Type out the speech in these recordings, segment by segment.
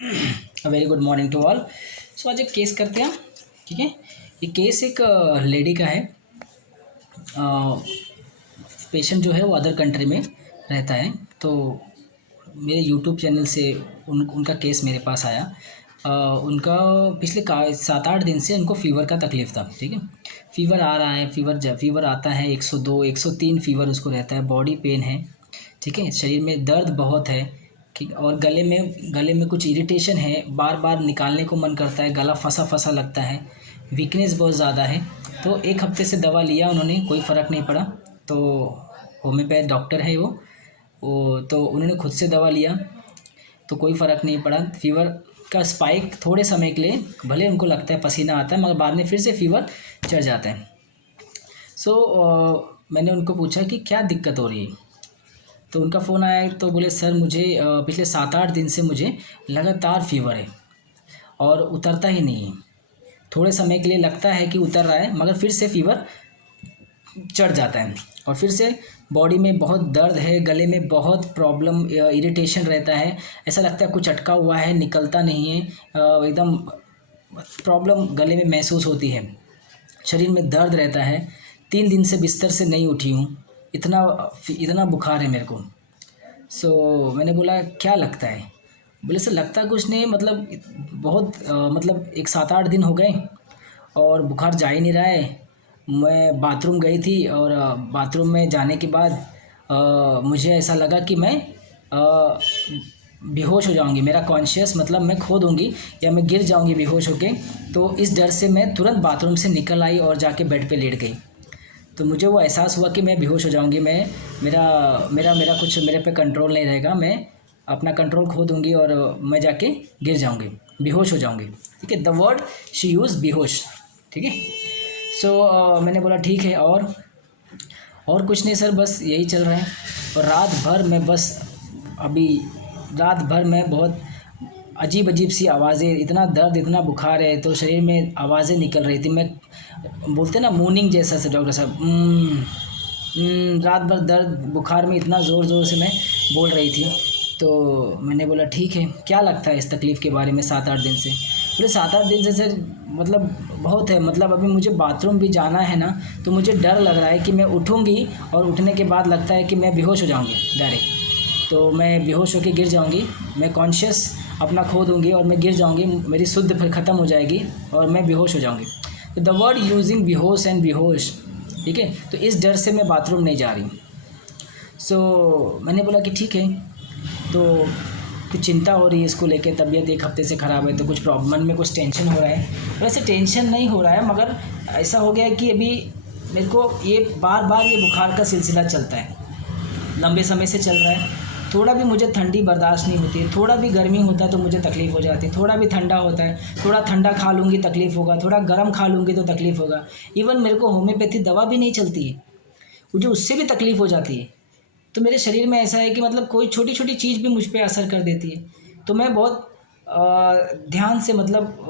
Very good morning to all. So आज एक case करते हैं। ठीक है, ये केस एक लेडी का है। पेशेंट जो है वो अदर कंट्री में रहता है, तो मेरे यूट्यूब चैनल से उनका केस मेरे पास आया। उनका पिछले 7-8 दिन से उनको फ़ीवर का तकलीफ़ था। ठीक है, फ़ीवर आ रहा है, फ़ीवर आता है 102 103 फ़ीवर उसको रहता है। बॉडी पेन है, ठीक है, शरीर में दर्द बहुत है, ठीक, और गले में कुछ इरिटेशन है, बार बार निकालने को मन करता है, गला फंसा फंसा लगता है, वीकनेस बहुत ज़्यादा है। तो 1 हफ्ते से दवा लिया उन्होंने, कोई फ़र्क नहीं पड़ा। तो होम्योपैथ डॉक्टर है वो तो उन्होंने खुद से दवा लिया तो कोई फ़र्क नहीं पड़ा। फ़ीवर का स्पाइक थोड़े समय के लिए भले उनको लगता है, पसीना आता है, मगर बाद में फिर से फ़ीवर चढ़ जाता है। मैंने उनको पूछा कि क्या दिक्कत हो रही है। तो उनका फ़ोन आया तो बोले सर मुझे पिछले 7-8 दिन से मुझे लगातार फ़ीवर है और उतरता ही नहीं है। थोड़े समय के लिए लगता है कि उतर रहा है, मगर फिर से फ़ीवर चढ़ जाता है और फिर से बॉडी में बहुत दर्द है, गले में बहुत प्रॉब्लम, इरिटेशन रहता है, ऐसा लगता है कुछ अटका हुआ है, निकलता नहीं है, एकदम प्रॉब्लम गले में महसूस होती है, शरीर में दर्द रहता है। 3 दिन से बिस्तर से नहीं उठी हूँ, इतना बुखार है मेरे को। मैंने बोला क्या लगता है। बोले सर लगता कुछ नहीं, मतलब बहुत मतलब एक 7-8 दिन हो गए और बुखार जा ही नहीं रहा है। मैं बाथरूम गई थी और बाथरूम में जाने के बाद मुझे ऐसा लगा कि मैं बेहोश हो जाऊंगी, मेरा कॉन्शियस मतलब मैं खो दूंगी या मैं गिर जाऊंगी बेहोश होके। तो इस डर से मैं तुरंत बाथरूम से निकल आई और जाके बेड पे लेट गई। तो मुझे वो एहसास हुआ कि मैं बेहोश हो जाऊंगी, मैं मेरा मेरा मेरा कुछ मेरे पे कंट्रोल नहीं रहेगा, मैं अपना कंट्रोल खो दूंगी और मैं जाके गिर जाऊंगी, बेहोश हो जाऊंगी। ठीक है, द वर्ड शी यूज़ बेहोश। ठीक है, मैंने बोला ठीक है, और कुछ नहीं सर, बस यही चल रहा है। और रात भर मैं बहुत अजीब अजीब सी आवाज़ें, इतना दर्द, इतना बुखार है तो शरीर में आवाज़ें निकल रही थी। मैं बोलते ना मोर्निंग जैसा से, डॉक्टर साहब रात भर दर्द बुखार में इतना ज़ोर ज़ोर से मैं बोल रही थी। तो मैंने बोला ठीक है, क्या लगता है इस तकलीफ़ के बारे में 7-8 दिन से। बोले 7-8 दिन से सर मतलब बहुत है, मतलब अभी मुझे बाथरूम भी जाना है ना, तो मुझे डर लग रहा है कि मैं उठूँगी और उठने के बाद लगता है कि मैं बेहोश हो जाऊँगी डायरेक्ट। तो मैं बेहोश होकर गिर जाऊँगी, मैं कॉन्शियस अपना खो दूँगी और मैं गिर जाऊँगी, मेरी शुद्ध फिर ख़त्म हो जाएगी और मैं बेहोश हो जाऊँगी। तो द वर्ड यूजिंग बेहोश एंड बेहोश, ठीक है, तो इस डर से मैं बाथरूम नहीं जा रही। मैंने बोला कि ठीक है, तो कुछ चिंता हो रही है इसको लेके, तबीयत 1 हफ्ते से ख़राब है तो कुछ प्रॉब्लम में कुछ टेंशन हो रहा है। वैसे टेंशन नहीं हो रहा है, मगर ऐसा हो गया है कि अभी मेरे को ये बार बार ये बुखार का सिलसिला चलता है, लंबे समय से चल रहा है। थोड़ा भी मुझे ठंडी बर्दाश्त नहीं होती है, थोड़ा भी गर्मी होता है तो मुझे तकलीफ़ हो जाती है, थोड़ा भी ठंडा होता है, थोड़ा ठंडा खा लूँगी तकलीफ़ होगा, थोड़ा गर्म खा लूँगी तो तकलीफ़ होगा। इवन मेरे को होम्योपैथी दवा भी नहीं चलती है, मुझे उससे भी तकलीफ़ हो जाती है। तो मेरे शरीर में ऐसा है कि मतलब कोई छोटी छोटी चीज़ भी मुझ पे असर कर देती है। तो मैं बहुत ध्यान से मतलब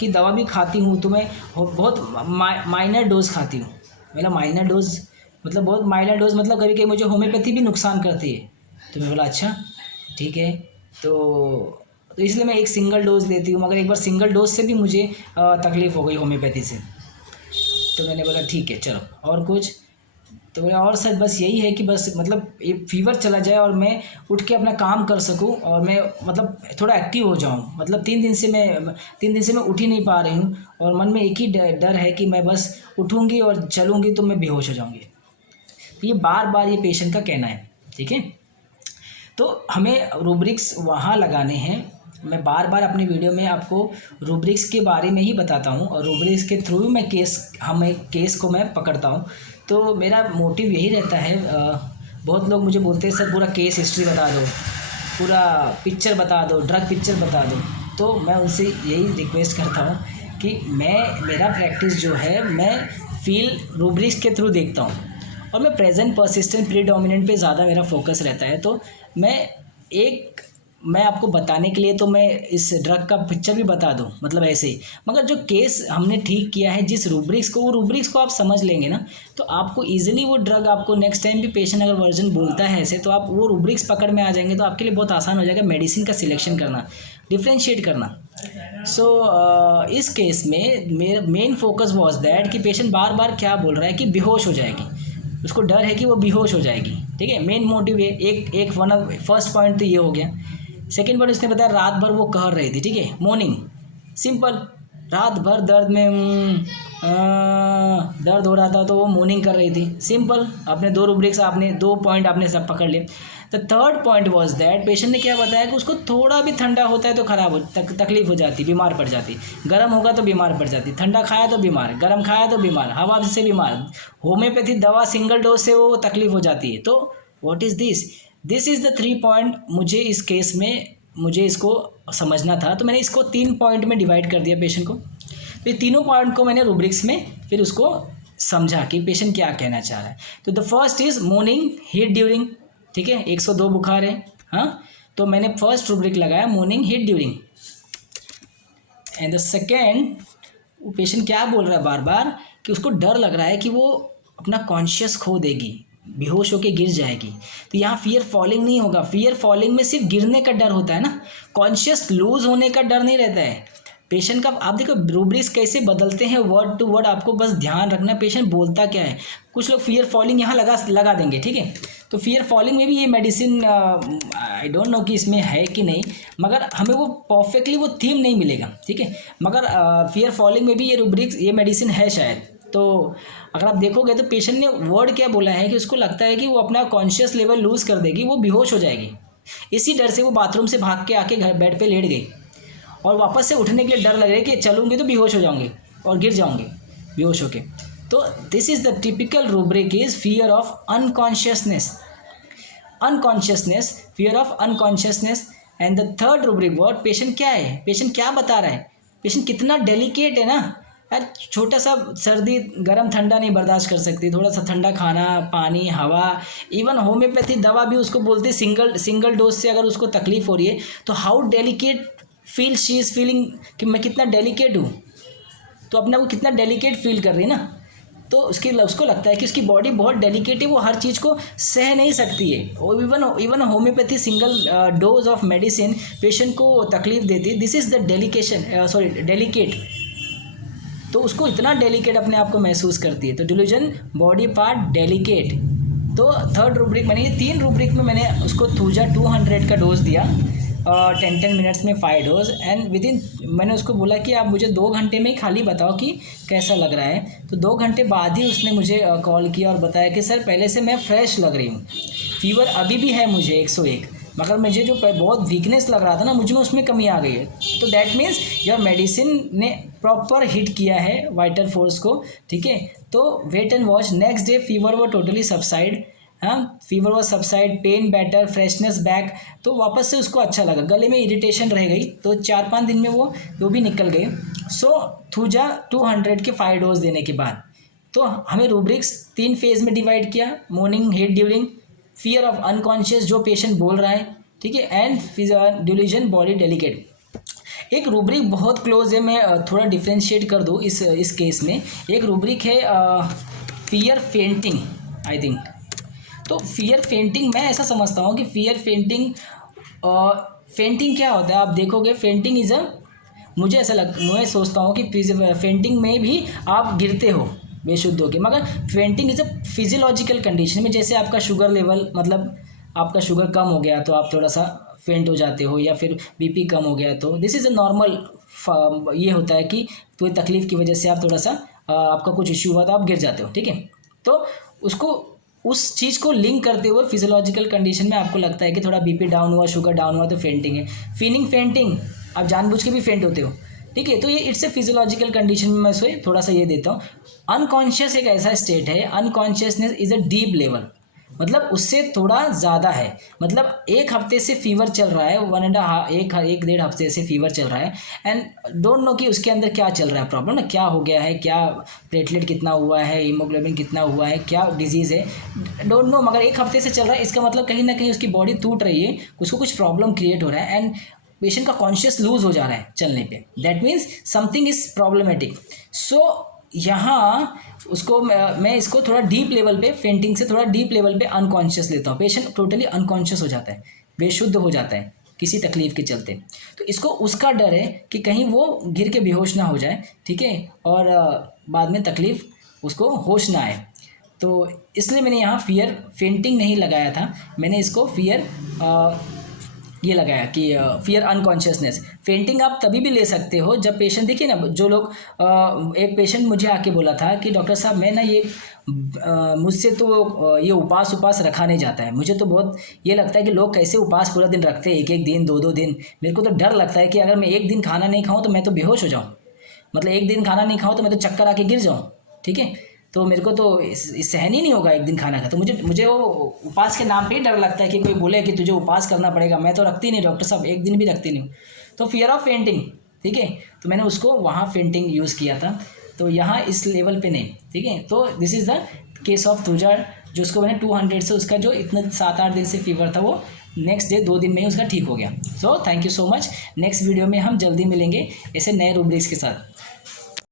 कि दवा भी खाती हूँ तो मैं बहुत माइनर डोज खाती हूँ। मेरा माइनर डोज मतलब बहुत माइनर डोज, मतलब कभी कभी मुझे होम्योपैथी भी नुकसान करती है। तो मैं बोला अच्छा ठीक है, तो इसलिए मैं एक सिंगल डोज लेती हूँ, मगर एक बार सिंगल डोज से भी मुझे तकलीफ़ हो गई होम्योपैथी से। तो मैंने बोला ठीक है चलो, और कुछ। तो बोला और सर बस यही है कि बस मतलब ये फ़ीवर चला जाए और मैं उठ के अपना काम कर सकूं और मैं मतलब थोड़ा एक्टिव हो जाऊं। मतलब 3 दिन से मैं उठ ही नहीं पा रही हूं और मन में एक ही डर है कि मैं बस उठूंगी और चलूंगी तो मैं बेहोश हो जाऊंगी। तो ये बार बार ये पेशेंट का कहना है। ठीक है, तो हमें रूब्रिक्स वहाँ लगाने हैं। मैं बार बार अपनी वीडियो में आपको रूब्रिक्स के बारे में ही बताता हूँ और रूब्रिक्स के थ्रू मैं केस को मैं पकड़ता हूँ। तो मेरा मोटिव यही रहता है। बहुत लोग मुझे बोलते हैं सर पूरा केस हिस्ट्री बता दो, पूरा पिक्चर बता दो, ड्रग पिक्चर बता दो। तो मैं उनसे यही रिक्वेस्ट करता हूँ कि मेरा प्रैक्टिस जो है मैं फील रूब्रिक्स के थ्रू देखता हूँ और मैं प्रेजेंट, परसिस्टेंट, प्रीडोमिनेंट पे ज़्यादा मेरा फोकस रहता है। तो मैं आपको बताने के लिए तो मैं इस ड्रग का पिक्चर भी बता दूं, मतलब ऐसे ही। मगर जो केस हमने ठीक किया है, जिस रूब्रिक्स को, वो रूब्रिक्स को आप समझ लेंगे ना, तो आपको ईजिली वो ड्रग, आपको नेक्स्ट टाइम भी पेशेंट अगर वर्जन बोलता है ऐसे, तो आप वो रूब्रिक्स पकड़ में आ जाएंगे, तो आपके लिए बहुत आसान हो जाएगा मेडिसिन का सिलेक्शन करना। डिफ्रेंशिएट करना। सो इस केस में मेरा मेन फोकस वॉज दैट कि पेशेंट बार बार क्या बोल रहा है कि बेहोश हो जाएगी, उसको डर है कि वो बेहोश हो जाएगी, ठीक है। मेन मोटिव है, एक वन ऑफ फर्स्ट पॉइंट तो ये हो गया। सेकेंड पॉइंट उसने बताया रात भर वो कह रही थी, ठीक है, मॉर्निंग सिंपल, रात भर दर्द में दर्द हो रहा था तो वो मॉर्निंग कर रही थी, सिंपल। आपने 2 रूब्रिक्स, आपने 2 पॉइंट आपने सब पकड़ लिए। The third point was that patient ने क्या बताया कि उसको थोड़ा भी ठंडा होता है तो ख़राब हो तकलीफ हो जाती, बीमार पड़ जाती, गर्म होगा तो बीमार पड़ जाती, ठंडा खाया तो बीमार, गर्म खाया तो बीमार, हवा से बीमार, होम्योपैथी दवा सिंगल डोज से वो तकलीफ हो जाती है। तो what is this is the 3 point. मुझे इस केस में मुझे इसको समझना था, तो मैंने इसको 3 पॉइंट में डिवाइड कर दिया पेशेंट को। तो ये तीनों पॉइंट को मैंने रूब्रिक्स में फिर उसको समझा कि पेशेंट क्या कहना चाह रहा है। तो the first is morning heat during, ठीक है, 102 बुखार है, हाँ, तो मैंने फर्स्ट रूब्रिक लगाया morning heat during. And the second, patient क्या बोल रहा है बार बार कि उसको डर लग रहा है कि वो अपना कॉन्शियस खो देगी, बेहोश होके गिर जाएगी। तो यहाँ फियर फॉलिंग नहीं होगा, फियर फॉलिंग में सिर्फ गिरने का डर होता है ना, कॉन्शियस लूज होने का डर नहीं रहता है पेशेंट का। आप देखो रूब्रिक्स कैसे बदलते हैं वर्ड टू वर्ड, आपको बस ध्यान रखना पेशेंट बोलता क्या है। कुछ लोग फियर फॉलिंग यहाँ लगा देंगे, ठीक है, तो फियर फॉलिंग में भी ये मेडिसिन आई डोंट नो कि इसमें है कि नहीं, मगर हमें वो परफेक्टली वो थीम नहीं मिलेगा, ठीक है, मगर फियर फॉलिंग में भी ये रूब्रिक्स ये मेडिसिन है शायद। तो अगर आप देखोगे तो पेशेंट ने वर्ड क्या बोला है कि उसको लगता है कि वो अपना कॉन्शियस लेवल लूज़ कर देगी, वो बेहोश हो जाएगी। इसी डर से वो बाथरूम से भाग के आके घर बेड पे लेट गई और वापस से उठने के लिए डर लग रहा है कि चलूँगी तो बेहोश हो जाऊँगी और गिर जाऊँगी बेहोश होके। तो this is the typical rubric is fear of unconsciousness, fear of unconsciousness. And the third rubric word, patient क्या है, पेशेंट क्या बता रहा है, पेशेंट कितना डेलिकेट है ना यार, छोटा सा सर्दी गर्म ठंडा नहीं बर्दाश्त कर सकती, थोड़ा सा ठंडा खाना, पानी, हवा, इवन होम्योपैथी दवा भी उसको बोलती है सिंगल डोज से अगर उसको तकलीफ हो रही है तो how delicate feel she is feeling कि मैं कितना डेलिकेट हूँ, तो अपने को कितना डेलिकेट फील कर रही है ना, तो उसको लगता है कि उसकी बॉडी बहुत डेलिकेट है, वो हर चीज़ को सह नहीं सकती है। और even homeopathy single dose of medicine patient को तकलीफ देती है। दिस इज़ द डेलिकेट, तो उसको इतना डेलिकेट अपने आप को महसूस करती है। तो डिल्यूजन बॉडी पार्ट डेलिकेट। तो थर्ड रूब्रिक मैंने ये 3 रूब्रिक में मैंने उसको थूजा 200 का डोज दिया 10 मिनट्स में 5 डोज। एंड विदिन मैंने उसको बोला कि आप मुझे 2 घंटे में ही खाली बताओ कि कैसा लग रहा है। तो 2 घंटे बाद ही उसने मुझे कॉल किया और बताया कि सर पहले से मैं फ्रेश लग रही हूँ, फीवर अभी भी है मुझे 101, मगर मुझे जो बहुत वीकनेस लग रहा था ना मुझ में उसमें कमी आ गई है। तो दैट मीन्स योर मेडिसिन ने प्रॉपर हिट किया है वाइटल फोर्स को, ठीक है। तो wait and watch. Next day fever वो टोटली सबसाइड, हाँ, फीवर वो subside, pain better, freshness back. तो वापस से उसको अच्छा लगा, गले में इरिटेशन रह गई तो 4-5 दिन में वो भी निकल गए। सो थूजा 200 के 5 डोज देने के बाद तो हमें रूब्रिक्स 3 फेज में डिवाइड किया, morning, heat during, fear of unconscious जो पेशेंट बोल रहा है, ठीक है, एंड डिल्यूजन बॉडी डेलिकेट। एक रूब्रिक बहुत क्लोज है, मैं थोड़ा डिफ्रेंशिएट कर दूँ इस केस में। एक रूब्रिक है फियर फेंटिंग, आई थिंक। तो फियर फेंटिंग मैं ऐसा समझता हूँ कि फियर फेंटिंग क्या होता है, आप देखोगे फेंटिंग इज़ मैं सोचता हूँ कि फेंटिंग में भी आप गिरते हो बेशुद्ध होके, मगर fainting is a physiological condition में, जैसे आपका शुगर लेवल, मतलब आपका शुगर कम हो गया तो आप थोड़ा सा फेंट हो जाते हो, या फिर बीपी कम हो गया तो दिस इज़ अ नॉर्मल, ये होता है कि कोई तकलीफ़ की वजह से आप थोड़ा सा आपका कुछ इश्यू हुआ तो आप गिर जाते हो, ठीक है। तो उस चीज़ को लिंक करते हुए फिजियोलॉजिकल कंडीशन में आपको लगता है कि थोड़ा बीपी डाउन हुआ, शुगर डाउन हुआ तो फेंटिंग है। फेंटिंग आप जानबूझ के भी फेंट होते हो, ठीक है। तो ये इट्स ए फिजियोलॉजिकल कंडीशन में मैं इसे थोड़ा सा ये देता हूँ। अनकॉन्शियस एक ऐसा स्टेट है, unconsciousness is a deep level, मतलब उससे थोड़ा ज़्यादा है, मतलब 1 हफ्ते से फीवर चल रहा है, 1.5 हफ्ते से फीवर चल रहा है, एंड डोंट नो कि उसके अंदर क्या चल रहा है, प्रॉब्लम ना क्या हो गया है, क्या प्लेटलेट कितना हुआ है, हीमोग्लोबिन कितना हुआ है, क्या डिजीज़ है, डोंट नो, मगर 1 हफ्ते से चल रहा है, इसका मतलब कहीं ना कहीं उसकी बॉडी टूट रही है, उसको कुछ प्रॉब्लम क्रिएट हो रहा है, एंड पेशेंट का कॉन्शियस लूज हो जा रहा है चलने पे, that means something is problematic. So यहाँ उसको मैं इसको थोड़ा डीप लेवल पे, फेंटिंग से थोड़ा डीप लेवल पे अनकॉन्शियस लेता हूँ। पेशेंट टोटली अनकॉन्शियस हो जाता है, बेशुद्ध हो जाता है, किसी तकलीफ़ के चलते। तो इसको उसका डर है कि कहीं वो गिर के बेहोश ना हो जाए, ठीक है, और बाद में तकलीफ़ उसको होश ना आए। तो इसलिए मैंने यहाँ फियर फेंटिंग नहीं लगाया था, मैंने इसको फियर ये लगाया कि फियर अनकॉन्शियसनेस। फेंटिंग आप तभी भी ले सकते हो जब पेशेंट, देखिए ना, जो लोग एक पेशेंट मुझे आके बोला था कि डॉक्टर साहब मैं ना ये मुझसे तो ये उपास रखा नहीं जाता है, मुझे तो बहुत ये लगता है कि लोग कैसे उपास पूरा दिन रखते हैं, एक दिन 2 दिन, मेरे को तो डर लगता है कि अगर मैं एक दिन खाना नहीं खाऊं तो मैं तो बेहोश हो जाऊं, मतलब एक दिन खाना नहीं खाऊं तो मैं तो चक्कर आके गिर जाऊं, ठीक है। तो मेरे को तो सहन ही नहीं होगा एक दिन खाना का, तो मुझे वो उपास के नाम पे ही डर लगता है कि कोई बोले कि तुझे उपास करना पड़ेगा, मैं तो रखती नहीं डॉक्टर साहब, एक दिन भी रखती नहीं हूँ। तो फियर ऑफ फेंटिंग, ठीक है, तो मैंने उसको वहाँ फेंटिंग यूज़ किया था, तो यहाँ इस लेवल पे नहीं, ठीक है। तो this is the case of तुजार, जो उसको मैंने 200 से उसका जो इतना 7-8 दिन से फीवर था वो नेक्स्ट डे 2 दिन में ही उसका ठीक हो गया। So thank you so much. Next video में हम जल्दी मिलेंगे ऐसे नए रूब्रिक्स के साथ।